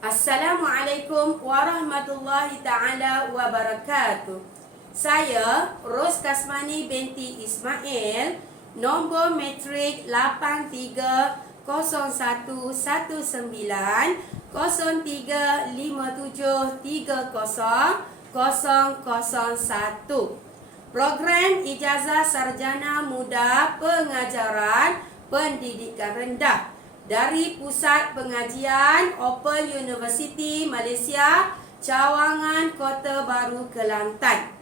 Assalamualaikum warahmatullahi ta'ala wabarakatuh. Saya Ros Kasmani binti Ismail, nombor matrik 830119300001. Program Ijazah Sarjana Muda Pengajaran Pendidikan Rendah dari Pusat Pengajian Open University Malaysia, Cawangan, Kota Baru, Kelantan.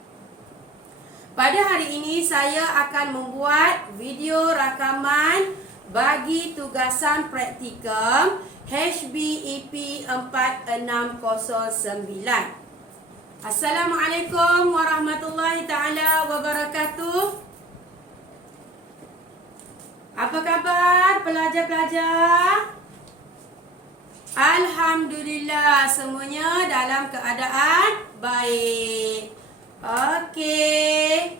Pada hari ini saya akan membuat video rakaman bagi tugasan praktikum HBEP 4609. Assalamualaikum warahmatullahi ta'ala wabarakatuh. Apa khabar pelajar-pelajar? Alhamdulillah, semuanya dalam keadaan baik. Okey.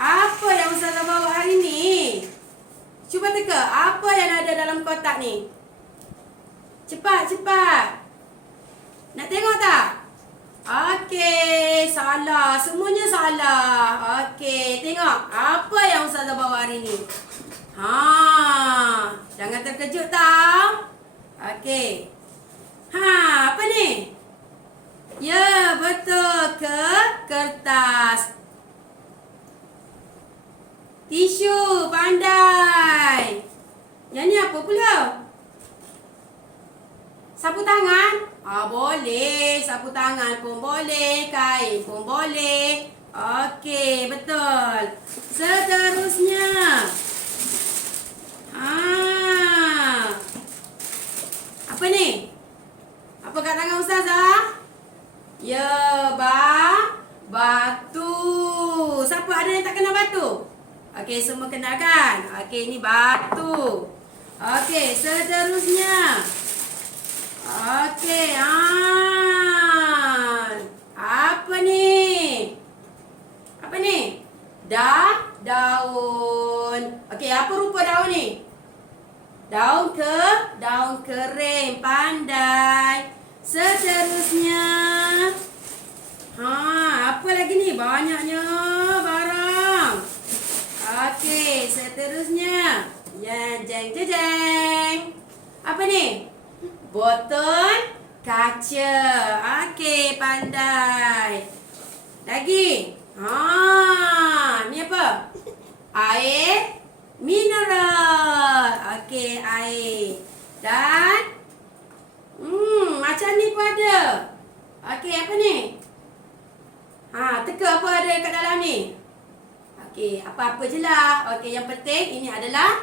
Apa yang Ustazah bawa hari ni? Cuba teka, apa yang ada dalam kotak ni? Cepat. Nak tengok tak? Okey, salah. Semuanya salah. Okey, tengok. Apa yang Ustazah bawa hari ni? Jangan terkejut tau. Okey. Apa ni? Ya, betul. Kertas. Tisu, pandai. Yang ni apa pula? Sapu tangan? Boleh. Sapu tangan pun boleh. Kain pun boleh. Okey, betul. Seterusnya. Apa ni? Apa kat tangan Ustazah? Ya, batu. Siapa ada yang tak kenal batu? Okey, semua kenal kan? Okey, ni batu. Okey, seterusnya. Okey, apa ni? Apa ni? Daun. Okey, apa rupa daun ni? Daun kering, pandai. Seterusnya. Apa lagi ni? Banyaknya barang. Okey, seterusnya. Ya, jeng. Apa ni? Botol kaca. Okey, pandai. Lagi. Ni apa? Air mineral. Okey, air. Dan macam ni pun ada. Okey, apa ni? Teka apa ada kat dalam ni? Okey, apa-apa je lah. Okey, yang penting ini adalah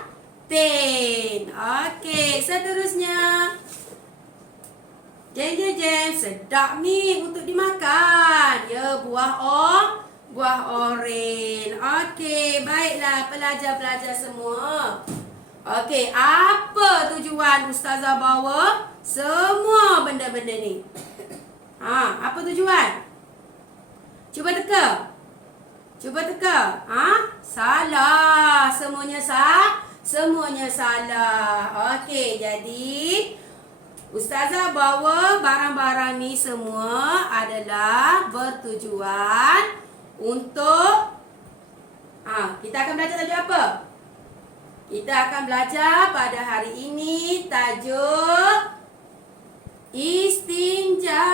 tin. Okey, seterusnya. Jeng. Sedap ni untuk dimakan. Ya, buah oren. Okey, baiklah pelajar-pelajar semua. Okey, apa tujuan Ustazah bawa semua benda-benda ni? Apa tujuan? Cuba teka. Salah. Semuanya salah. Okey, jadi Ustazah bawa barang-barang ni semua adalah bertujuan untuk kita akan belajar tajuk apa? Kita akan belajar pada hari ini tajuk istinja.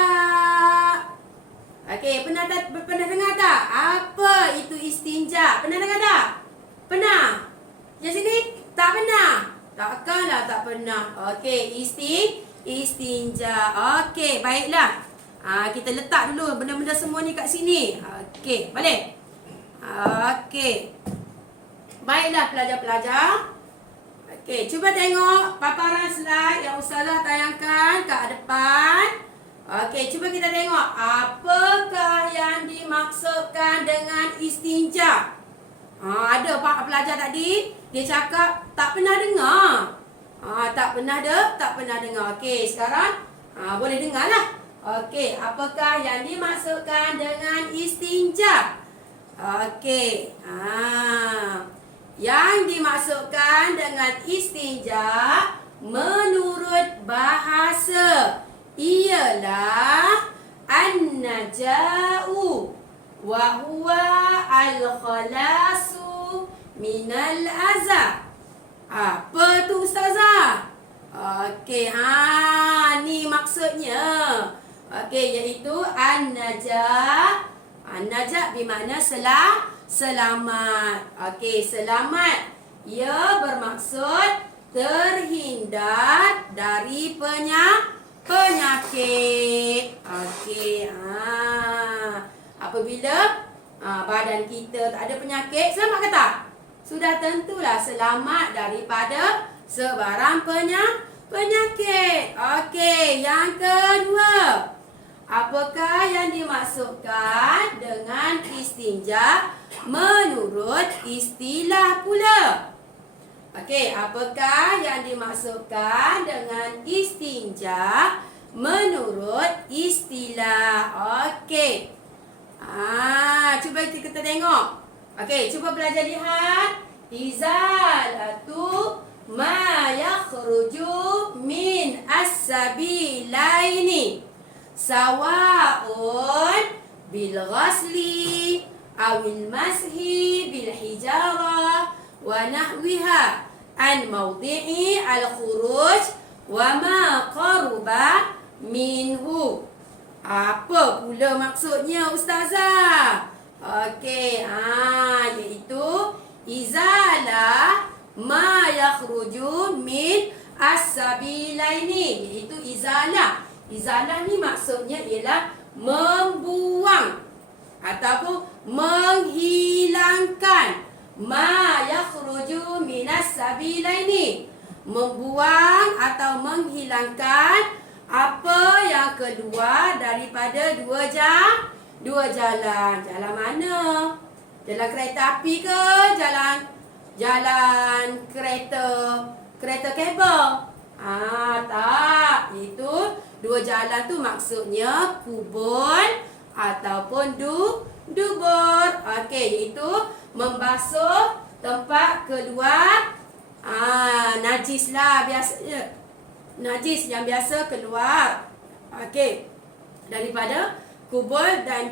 Okey, pernah dengar tak? Apa itu istinja? Pernah dengar tak? Pernah? Yang sini? Tak pernah? Takkanlah tak pernah. Okey, istinja. Okey, baiklah. Kita letak dulu benda-benda semua ni kat sini. Okey, boleh? Okey. Baiklah pelajar-pelajar. Okey, cuba tengok paparan slide yang Ustazah tayangkan kat depan. Okey, cuba kita tengok apakah yang dimaksudkan dengan istinja. Ada pelajar tadi dia cakap tak pernah dengar. Tak pernah dengar. Okey, sekarang boleh dengarlah. Okey, apakah yang dimaksudkan dengan istinja? Okey. Yang dimaksudkan dengan istinja menurut bahasa ialah an-naja'u wa huwa al-khalasu minal aza. Apa tu ustazah? Okey, ni maksudnya. Okey, iaitu an-najah. An-najah bermakna selamat. Okey, selamat. Ia bermaksud terhindar dari penyakit. Okey, apabila badan kita tak ada penyakit, selamat ke tak? Sudah tentulah selamat daripada sebarang penyakit. Okey, yang kedua. Apakah yang dimaksudkan dengan istinja menurut istilah pula? Okey, apakah yang dimaksudkan dengan istinja menurut istilah? Okey. Cuba kita tengok. Okey, cuba belajar lihat. Izalatu ma yakhruju min as-sabilaini sawa'un bil ghasli awil mashi bil hijarah wa nahwiha an mawdi'i al khuruj wa ma qaruba minhu. Apa pula maksudnya ustazah? Okey, iaitu izalah ma yakhruju min as-sabilaini, iaitu izalah. Izalah ni maksudnya ialah membuang ataupun menghilangkan. Ma yakhruju min as-sabilaini, membuang atau menghilangkan apa yang keluar daripada dua jalan. Jalan mana? Jalan kereta api ke jalan kereta kabel? Tak. Itu dua jalan tu maksudnya kubur ataupun dubur. Okey, itu membasuh tempat keluar najis lah biasanya. Najis yang biasa keluar. Okey, daripada kubur dan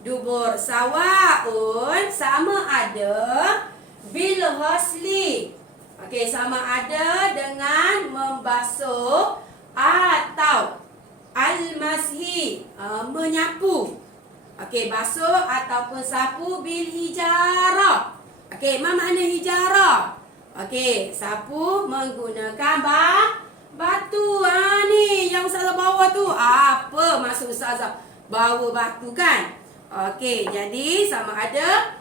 dubur. Sawa'un, sama ada, bil ghasli. Okey, sama ada dengan membasuh atau al-mashi, menyapu. Okey, basuh ataupun sapu bil hijarah. Okey, apa makna hijarah? Okey, sapu menggunakan batu. Ni yang ustazah bawa tu. Apa maksud ustazah bawa batu kan? Okey, jadi sama ada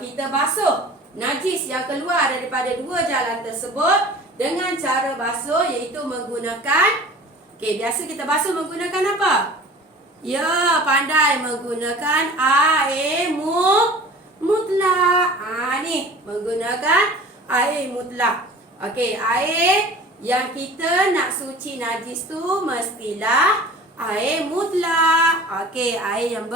kita basuh najis yang keluar daripada dua jalan tersebut dengan cara basuh, iaitu menggunakan, biasa kita basuh menggunakan apa? Ya, pandai menggunakan air mutlak. Ni menggunakan air mutlak. Okey, air yang kita nak suci najis tu mestilah air mutlak. Okey, air yang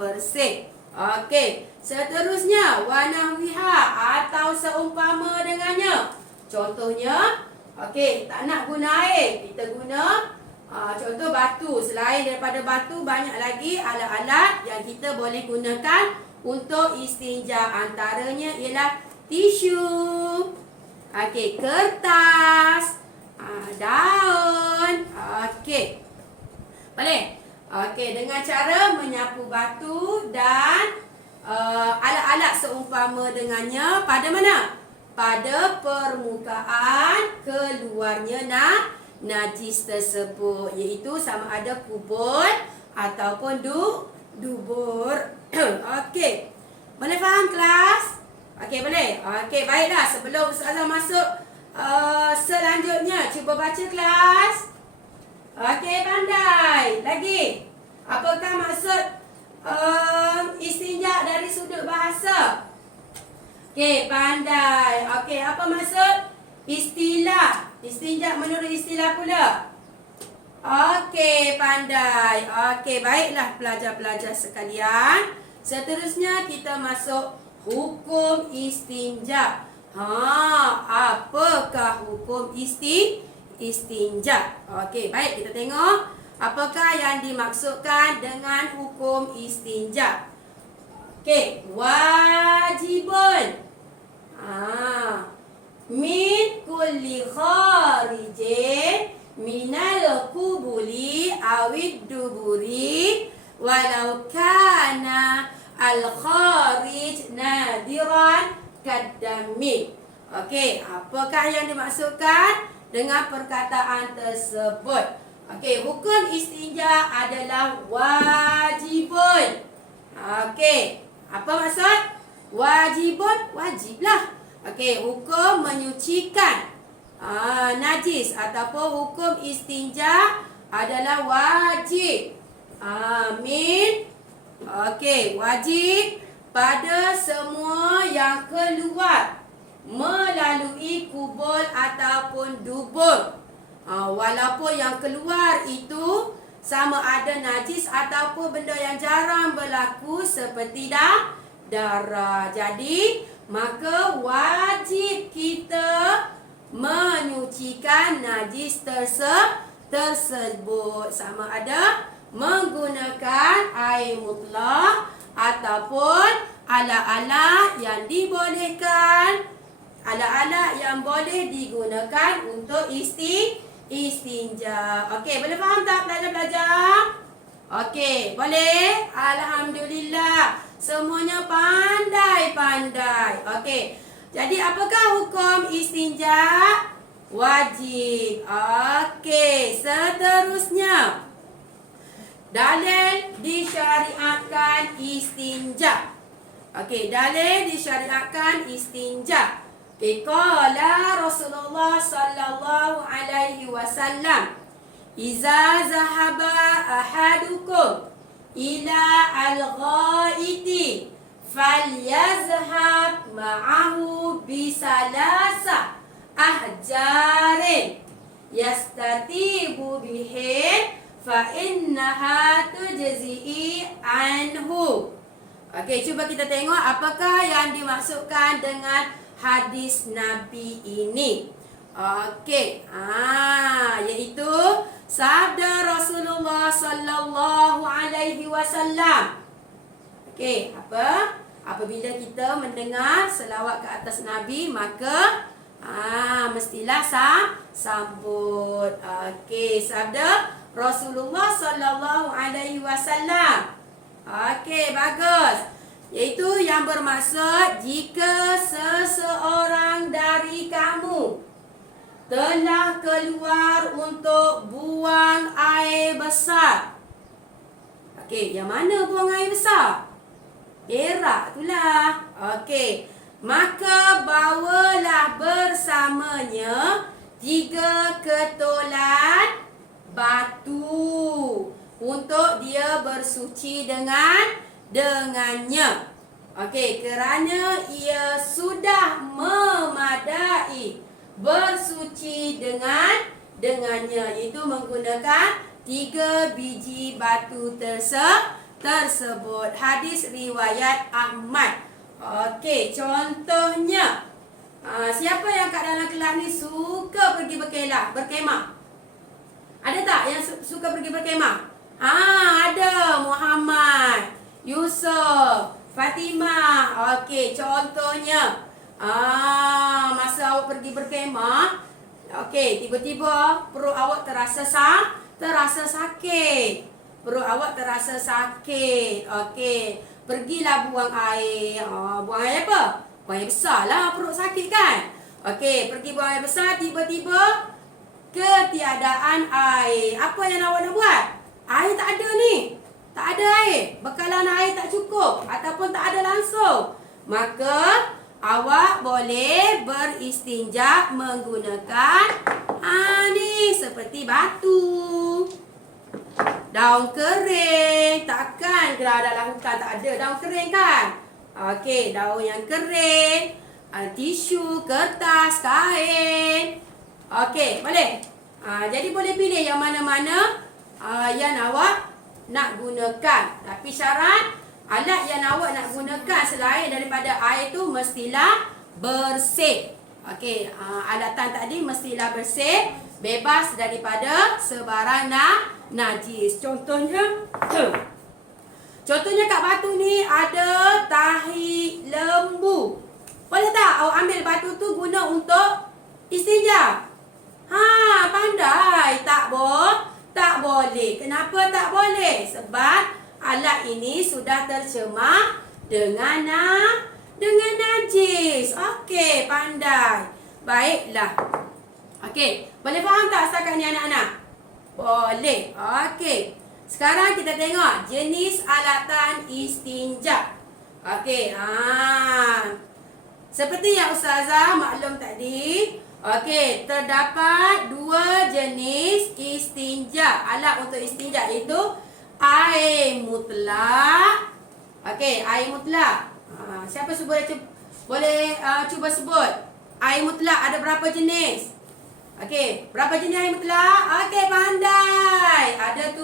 bersih. Okey, seterusnya wanahwiha atau seumpama dengannya. Contohnya, okey, tak nak guna air, kita guna contoh batu. Selain daripada batu, banyak lagi alat-alat yang kita boleh gunakan untuk istinja. Antaranya ialah tisu, okey, kertas, daun. Okey, boleh? Okey, dengan cara menyapu batu dan alat-alat seumpama dengannya pada mana? Pada permukaan keluarnya najis tersebut, iaitu sama ada kubur ataupun dubur. Okey, boleh faham kelas? Okey, boleh? Okey, baiklah. Sebelum ustazah masuk selanjutnya, cuba baca kelas. Okey, pandai. Lagi, apakah maksud istinja dari sudut bahasa? Okey, pandai. Okey, apa maksud istilah? Istinja menurut istilah pula. Okey, pandai. Okey, baiklah pelajar-pelajar sekalian. Seterusnya kita masuk hukum istinja. Apakah hukum istinja. Okey, baik, kita tengok apakah yang dimaksudkan dengan hukum istinja. Okey, wajibun. Min kulli kharijin minal qubuli awid duburi walau kana al kharij nadiran kadami. Okey, apakah yang dimaksudkan dengan perkataan tersebut? Okey, hukum istinja adalah wajibun. Okey, apa maksud? Wajibun, wajiblah. Okey, hukum menyucikan najis ataupun hukum istinja adalah wajib. Amin. Okey, wajib pada semua yang keluar melalui kubur ataupun dubur. Walaupun yang keluar itu sama ada najis ataupun benda yang jarang berlaku seperti darah. Jadi, maka wajib kita menyucikan najis tersebut sama ada menggunakan air mutlak ataupun alat-alat yang dibolehkan, alat-alat yang boleh digunakan untuk istinja. Okey, boleh faham tak pelajar-pelajar? Okey, boleh? Alhamdulillah. Semuanya pandai-pandai. Okey. Jadi apakah hukum istinja? Wajib. Okey, seterusnya. Dalil disyariatkan istinja. Okey, dalil disyariatkan istinja. Okey, qala Rasulullah sallallahu alaihi wasallam, "Iza zahaba ahadukum ila al-ghaiti falyazhab ma'ahu bisalasa ahjarin yastatibu bihin fa innaha tujzi'i anhu." Okey, cuba kita tengok apakah yang dimaksudkan dengan hadis Nabi ini. Okey, iaitu sabda Rasulullah sallallahu alaihi wasallam. Okey, apa? Apabila kita mendengar selawat ke atas Nabi, maka mestilah sambut. Okey, sabda Rasulullah sallallahu alaihi wasallam. Okey, bagus. Iaitu yang bermaksud jika seseorang dari kamu telah keluar untuk buang air besar. Okey, yang mana buang air besar? Berak itulah. Okey, maka bawalah bersamanya 3 ketulan batu untuk dia bersuci dengannya. Okey, kerana ia sudah memadai bersuci dengannya, iaitu menggunakan 3 biji batu tersebut. Hadis riwayat Ahmad. Okey, contohnya, siapa yang kat dalam kelas ni suka pergi berkemah? Ada tak yang suka pergi berkemah? Ada Muhammad, Yusuf, Fatimah. Okey, contohnya masa awak pergi berkemah, okey, tiba-tiba perut awak terasa sakit. Perut awak terasa sakit. Okey, pergilah buang air. Buang air apa? Buang air besar lah, perut sakit kan? Okey, pergi buang air besar, tiba-tiba ketiadaan air. Apa yang awak nak buat? Air tak ada ni. Tak ada air. Bekalan air tak cukup ataupun tak ada langsung. Maka awak boleh beristinja menggunakan ni seperti batu, daun kering. Takkan kalau dalam hutan tak ada daun kering kan? Okey, daun yang kering, tisu, kertas, kain. Okey, boleh. Jadi boleh pilih yang mana-mana yang awak nak gunakan. Tapi syarat alat yang awak nak gunakan selain daripada air tu mestilah bersih. Okey, alatan tadi mestilah bersih, bebas daripada sebarang najis. Contohnya contohnya kat batu ni ada tahi lembu. Boleh tak awak ambil batu tu guna untuk istinja? Pandai. Tak boleh. Kenapa tak boleh? Sebab alat ini sudah tercemar dengan najis. Okey, pandai. Baiklah. Okey, boleh faham tak setakat ni anak-anak? Boleh. Okey. Sekarang kita tengok jenis alatan istinja. Okey, seperti yang Ustazah maklum tadi, okey, terdapat dua jenis istinja. Alat untuk istinja itu air mutlak. Okey, air mutlak. Siapa boleh cuba sebut? Air mutlak ada berapa jenis? Okey, berapa jenis air mutlak? Okey, pandai. Ada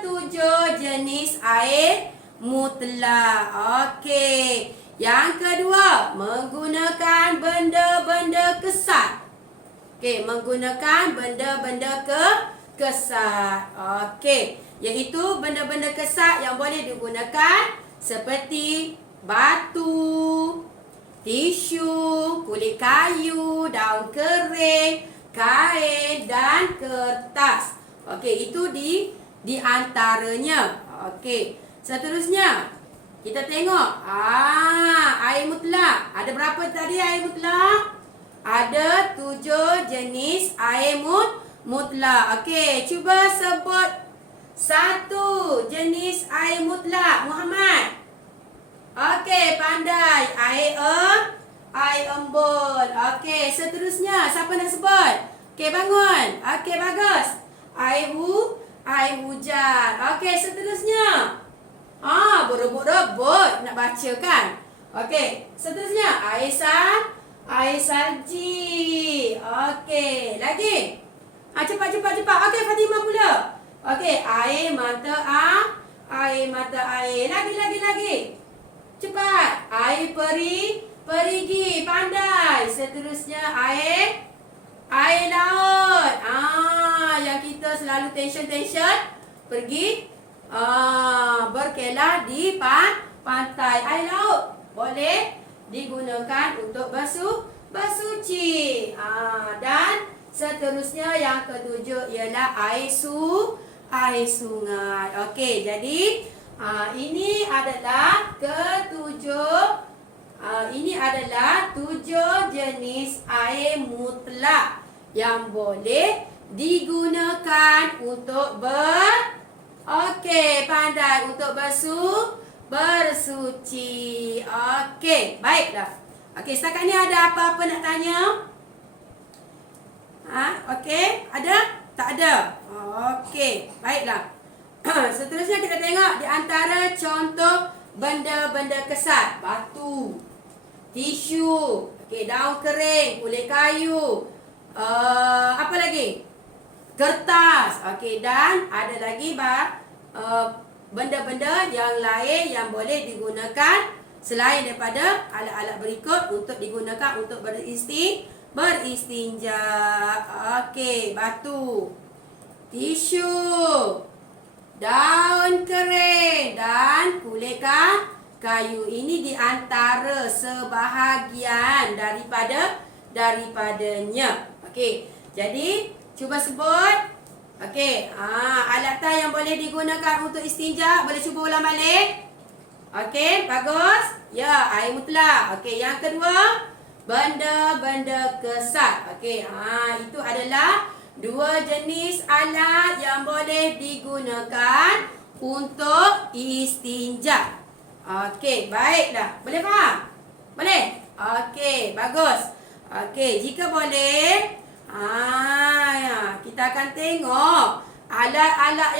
7 jenis air mutlak. Okey. Yang kedua, menggunakan benda-benda kesat. Okey, menggunakan benda-benda kesat. Okey, iaitu benda-benda kesat yang boleh digunakan seperti batu, tisu, kulit kayu, daun kering, kain dan kertas. Okey, itu di antaranya. Okey, seterusnya kita tengok air mutlak. Ada berapa tadi air mutlak? Ada 7 jenis air mutlak. Okey, cuba sebut satu jenis air mutlak, Muhammad. Okey, pandai. Air embun. Okey, seterusnya siapa nak sebut? Okey, bangun. Okey, bagus. Air hujan. Okey, seterusnya. Berebut-rebut nak baca kan? Okey, seterusnya air salji. Okey, lagi. Cepat. Okey, Fatimah pula. Okey, air mata air. Lagi. Cepat. Air perigi. Pandai. Seterusnya air laut. Yang kita selalu tension pergi berkelah di pantai. Air laut boleh digunakan untuk bersuci. Dan seterusnya yang ketujuh ialah air sungai. Okey, jadi ini adalah tujuh jenis air mutlak yang boleh digunakan untuk pandai untuk bersuci. Okey, baiklah. Okey, setakat ni ada apa-apa nak tanya? Okey, ada? Tak ada? Okey, baiklah. Seterusnya kita tengok di antara contoh benda-benda kesat. Batu, tisu, daun kering, kulit kayu, apa lagi? Kertas. Dan ada lagi benda-benda yang lain yang boleh digunakan selain daripada alat-alat berikut untuk digunakan untuk beristinja. Okey, batu, tisu, daun kering dan kulit kayu. Ini di antara sebahagian daripadanya. Okey, jadi cuba sebut. Okey, alatan yang boleh digunakan untuk istinja. Boleh cuba ulang balik? Okey, bagus. Ya, air mutlak. Okey, yang kedua, benda-benda kesat. Okey, itu adalah dua jenis alat yang boleh digunakan untuk istinja. Okey, baiklah. Boleh faham? Boleh? Okey, bagus. Okey, jika boleh, kita akan tengok alat-alat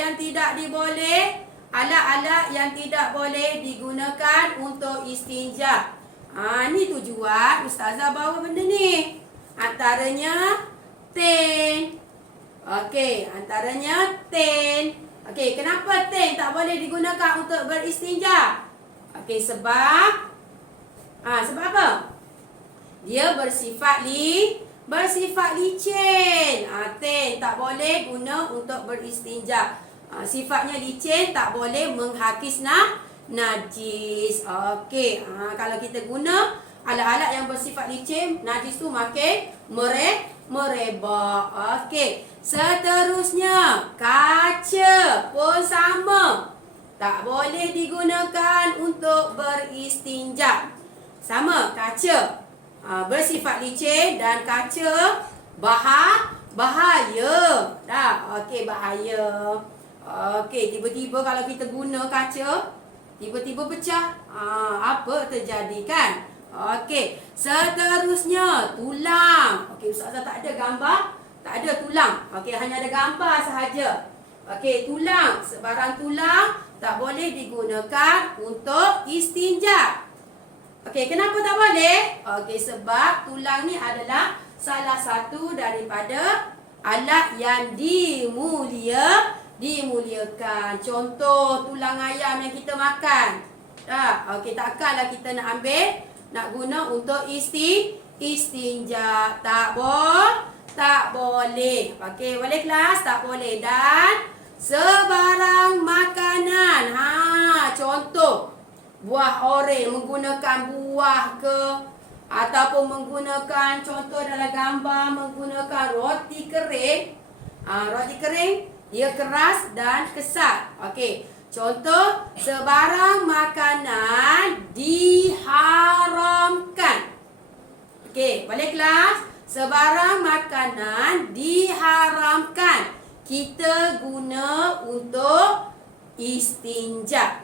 yang tidak boleh digunakan untuk istinja. Ni tujuan Ustazah bawa benda ni. Antaranya tin. Okey, Okey, kenapa tin tak boleh digunakan untuk beristinja? Okey, sebab apa? Dia bersifat licin. Tin, tak boleh guna untuk beristinja. Sifatnya licin, tak boleh menghakis najis. Okey, kalau kita guna alat-alat yang bersifat licin, najis tu makin merebak. Okey, seterusnya kaca pun sama. Tak boleh digunakan untuk beristinja. Sama, kaca bersifat licin dan kaca bahaya. Okey, bahaya. Okey, tiba-tiba kalau kita guna kaca, tiba-tiba pecah. Apa terjadi kan? Okey, seterusnya tulang. Okey, Ustazah tak ada gambar, tak ada tulang. Okey, hanya ada gambar sahaja. Okey, tulang, sebarang tulang tak boleh digunakan untuk istinja. Okey, kenapa tak boleh? Okey, sebab tulang ni adalah salah satu daripada alat yang dimuliakan. Contoh tulang ayam yang kita makan. Okey, takkanlah kita nak guna untuk istinja. Tak boleh. Okey, boleh kelas? Tak boleh. Dan sebarang makanan. Contoh buah oreh, menggunakan buah ke, ataupun menggunakan, contoh dalam gambar, menggunakan roti kering. Roti kering dia keras dan kesat. Okey, contoh sebarang makanan diharamkan. Okey, boleh kelas? Sebarang makanan diharamkan kita guna untuk istinja.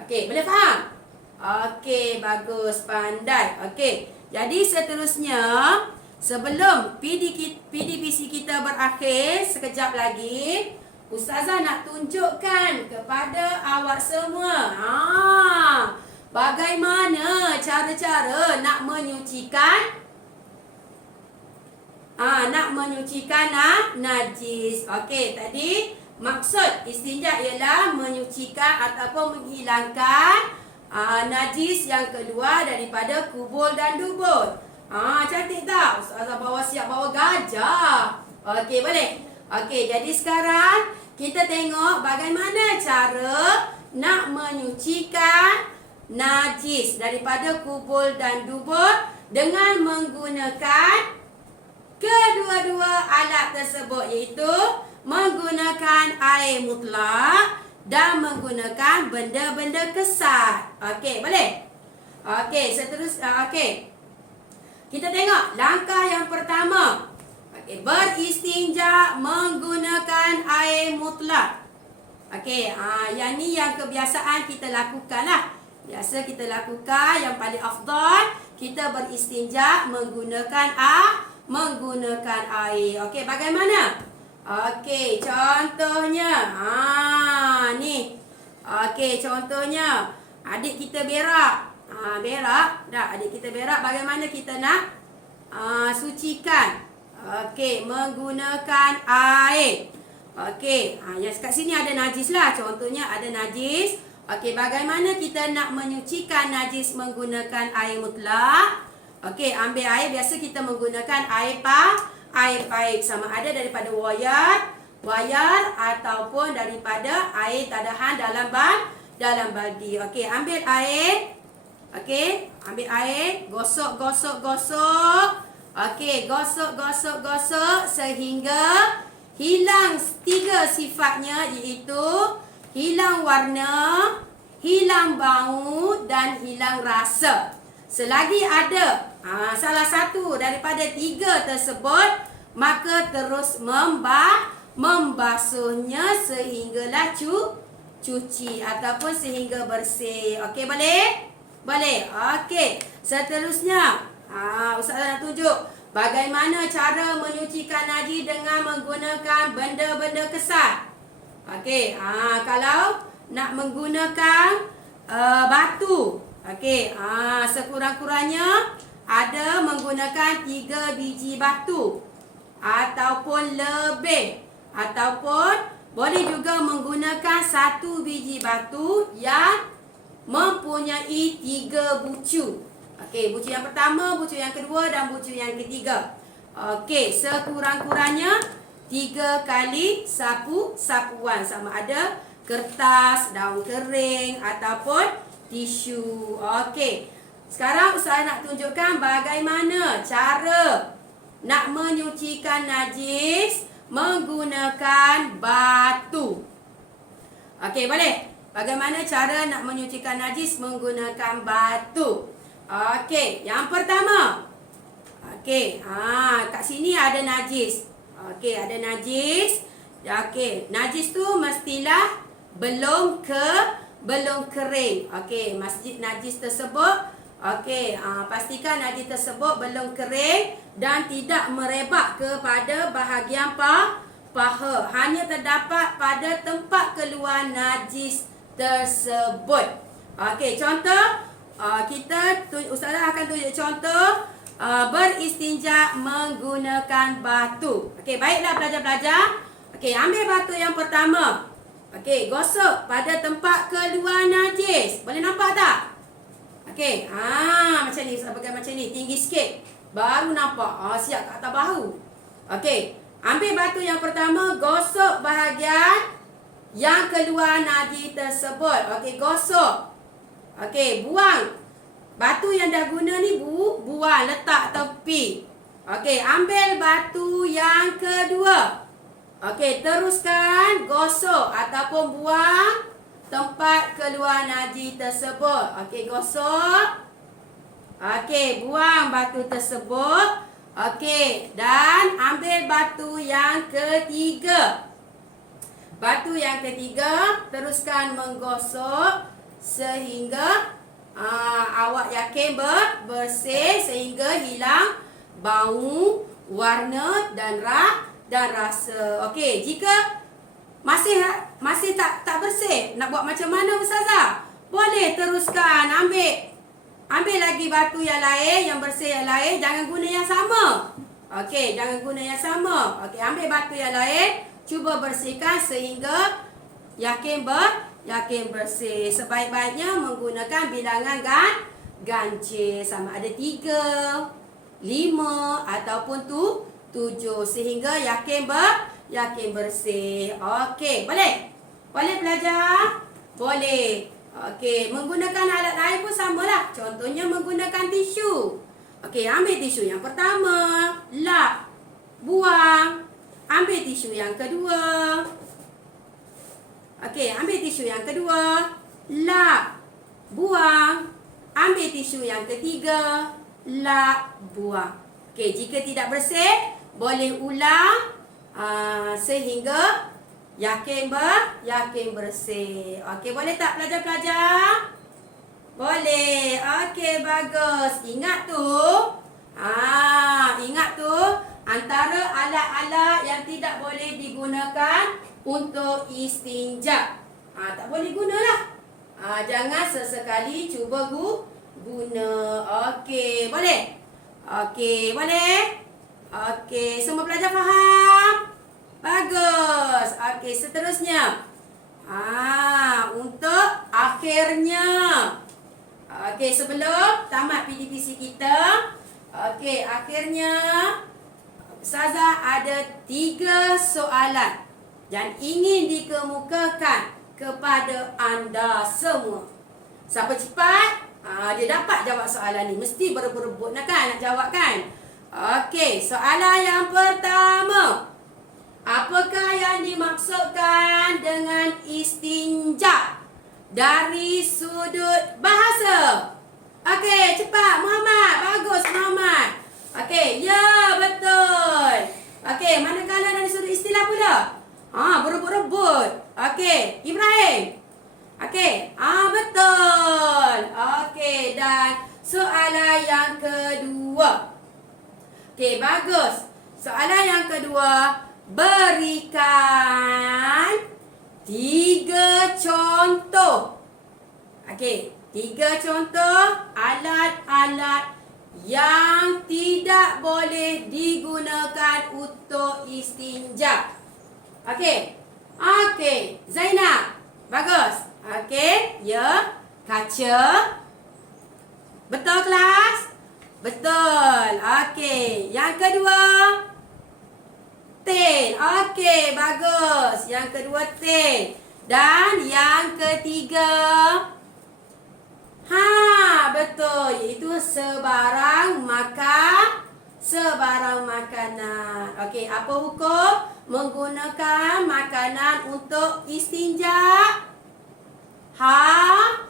Okey, boleh faham? Okey, bagus, pandai. Okey, jadi seterusnya, sebelum PDPC kita berakhir sekejap lagi, Ustazah nak tunjukkan kepada awak semua bagaimana cara-cara nak menyucikan najis. Okey, tadi maksud istinja ialah menyucikan ataupun menghilangkan najis yang keluar daripada kubul dan dubur. Cantik tak? Ustazah siap bawa gajah. Okey, boleh? Okey, jadi sekarang kita tengok bagaimana cara nak menyucikan najis daripada kubul dan dubur dengan menggunakan kedua-dua alat tersebut, iaitu menggunakan air mutlak dan menggunakan benda-benda kesat. Okey, boleh? Okey, seterusnya. Okey, kita tengok langkah yang pertama. Okey, beristinja menggunakan air mutlak. Okey, yang ni yang kebiasaan kita lakukan lah. Biasa kita lakukan, yang paling afdal kita beristinja menggunakan air. Okey, bagaimana? Okey, contohnya ni. Okey, contohnya adik kita berak. Berak. Adik kita berak, bagaimana kita nak sucikan? Okey, menggunakan air. Okey, yang kat sini ada najis lah. Contohnya ada najis. Okey, bagaimana kita nak menyucikan najis menggunakan air mutlak? Okey, ambil air. Biasa kita menggunakan air paip, sama ada daripada wayar ataupun daripada air tadahan dalam baldi. Okey, ambil air. Okey, ambil air, gosok. Okey, gosok sehingga hilang 3 sifatnya, iaitu hilang warna, hilang bau dan hilang rasa. Selagi ada salah satu daripada 3 tersebut, maka terus membasuhnya sehinggalah cuci ataupun sehingga bersih. Okey, boleh? Boleh. Okey, seterusnya Ustazah nak tunjuk bagaimana cara menyucikan najis dengan menggunakan benda-benda kesat. Okey, kalau nak menggunakan batu, okey, sekurang-kurangnya ada menggunakan 3 biji batu ataupun lebih, ataupun boleh juga menggunakan 1 biji batu yang mempunyai 3 bucu. Okey, bucu yang pertama, bucu yang kedua dan bucu yang ketiga. Okey, sekurang-kurangnya 3 kali sapuan, sama ada kertas, daun kering ataupun tisu. Okey. Sekarang Ustaz nak tunjukkan bagaimana cara nak menyucikan najis menggunakan batu. Okey, boleh? Bagaimana cara nak menyucikan najis menggunakan batu? Okey, yang pertama. Okey, kat sini ada najis. Okey, ada najis. Okey, najis tu mestilah belum kering. Okey, masjid najis tersebut. Okey, pastikan najis tersebut belum kering dan tidak merebak kepada bahagian paha. Hanya terdapat pada tempat keluar najis tersebut. Okey, contoh Ustazah akan tunjuk contoh beristinja menggunakan batu. Okey, baiklah pelajar-pelajar. Okey, ambil batu yang pertama. Okey, gosok pada tempat keluar najis. Boleh nampak tak? Okey, macam ni. Ustaz pegang macam ni, tinggi sikit. Baru nampak. Siap kat atas bahu. Okey, ambil batu yang pertama, gosok bahagian yang keluar najis tersebut. Okey, gosok. Okey, buang. Batu yang dah guna ni buang, letak tepi. Okey, ambil batu yang kedua. Okey, teruskan gosok ataupun buang tempat keluar najis tersebut. Okey, gosok. Okey, buang batu tersebut. Okey, dan ambil batu yang ketiga. Batu yang ketiga, teruskan menggosok sehingga awak yakin bersih sehingga hilang bau, warna dan rasa. Okey, jika masih tak bersih, nak buat macam mana Ustazah? Boleh teruskan ambil lagi batu yang lain, yang bersih yang lain, jangan guna yang sama. Okey, jangan guna yang sama. Okey, ambil batu yang lain, cuba bersihkan sehingga yakin bersih. Sebaik-baiknya menggunakan bilangan ganjil, sama ada 3, 5 ataupun 7 sehingga yakin bersih. Okey, boleh? Boleh belajar? Boleh. Okey, menggunakan alat lain pun samalah. Contohnya menggunakan tisu. Okey, ambil tisu yang pertama, lap, buang. Ambil tisu yang kedua. Okey, ambil tisu yang kedua, lap, buang. Ambil tisu yang ketiga, lap, buang. Okey, jika tidak bersih, boleh ulang sehingga yakin bersih. Okey, boleh tak pelajar-pelajar? Boleh. Okey, bagus. Ingat tu antara alat-alat yang tidak boleh digunakan untuk istinja. Tak boleh gunalah. Jangan sesekali cuba guna. Okey, boleh? Okey, boleh? Okey, semua pelajar faham? Bagus. Okey, seterusnya. Untuk akhirnya. Okey, sebelum tamat PDPC kita. Okey, akhirnya Ustazah ada 3 soalan yang ingin dikemukakan kepada anda semua. Siapa cepat, dia dapat jawab soalan ni. Mesti berebut-rebut nak jawab kan? Okey, soalan yang pertama. Apakah yang dimaksudkan dengan istinja dari sudut bahasa? Okey, cepat Muhammad. Bagus Muhammad. Okey, ya betul. Okey, manakala dari sudut istilah pula? Berebut-rebut. Okey, Ibrahim. Okey, betul. Okey, dan soalan yang kedua. Okey, bagus. Soalan yang kedua, berikan 3 contoh. Okey, 3 contoh alat-alat yang tidak boleh digunakan untuk istinja. Okey. Okey, Zainab. Bagus. Okey, ya. Kaca. Betul kelas? Betul. Okey. Yang kedua, ten. Okey, bagus. Yang kedua ten. Dan yang ketiga, betul. Iaitu sebarang makanan. Okey, apa hukum menggunakan makanan untuk istinja? Haram.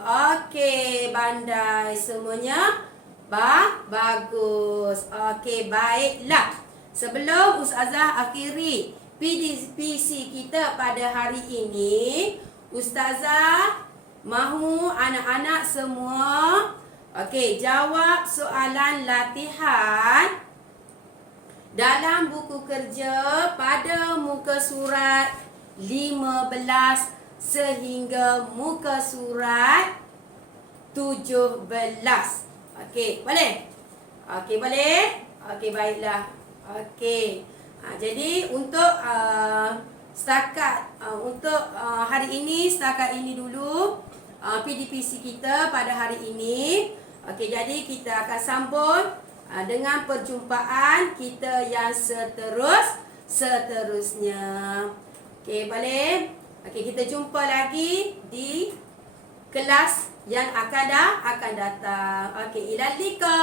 Okey, bandai semuanya. Bagus. Okey, baiklah. Sebelum Ustazah akhiri PDPC kita pada hari ini, Ustazah mahu anak-anak semua jawab soalan latihan dalam buku kerja pada muka surat 15 sehingga muka surat 17. Okey, boleh? Okey, boleh? Okey, baiklah. Okey. Jadi untuk hari ini setakat ini dulu PDPC kita pada hari ini. Okey, jadi kita akan sambung dengan perjumpaan kita yang seterusnya. Okey, boleh? Okey, kita jumpa lagi di kelas yang akan datang. Okey, ilal liqa.